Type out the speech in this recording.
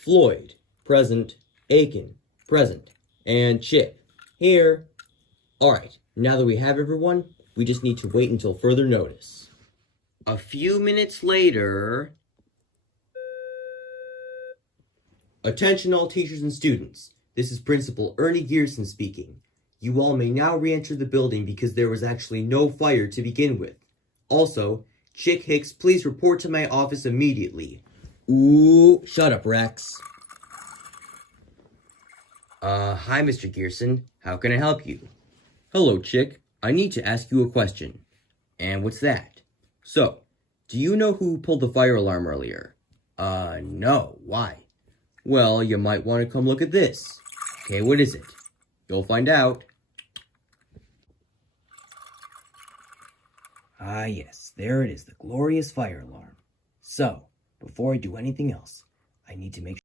Floyd, present. Aiken, present. And Chip, here. Alright, now that we have everyone, we just need to wait until further notice. A few minutes later... Attention all teachers and students. This is Principal Ernie Gearson speaking. You all may now re-enter the building because there was actually no fire to begin with. Also, Chick Hicks, please report to my office immediately. Ooh, shut up, Rex. Hi, Mr. Gearson. How can I help you? Hello, Chick. I need to ask you a question. And what's that? So, do you know who pulled the fire alarm earlier? No. Why? Well, you might want to come look at this. Okay, what is it? You'll find out. Ah, yes, there it is, the glorious fire alarm. So, before I do anything else, I need to make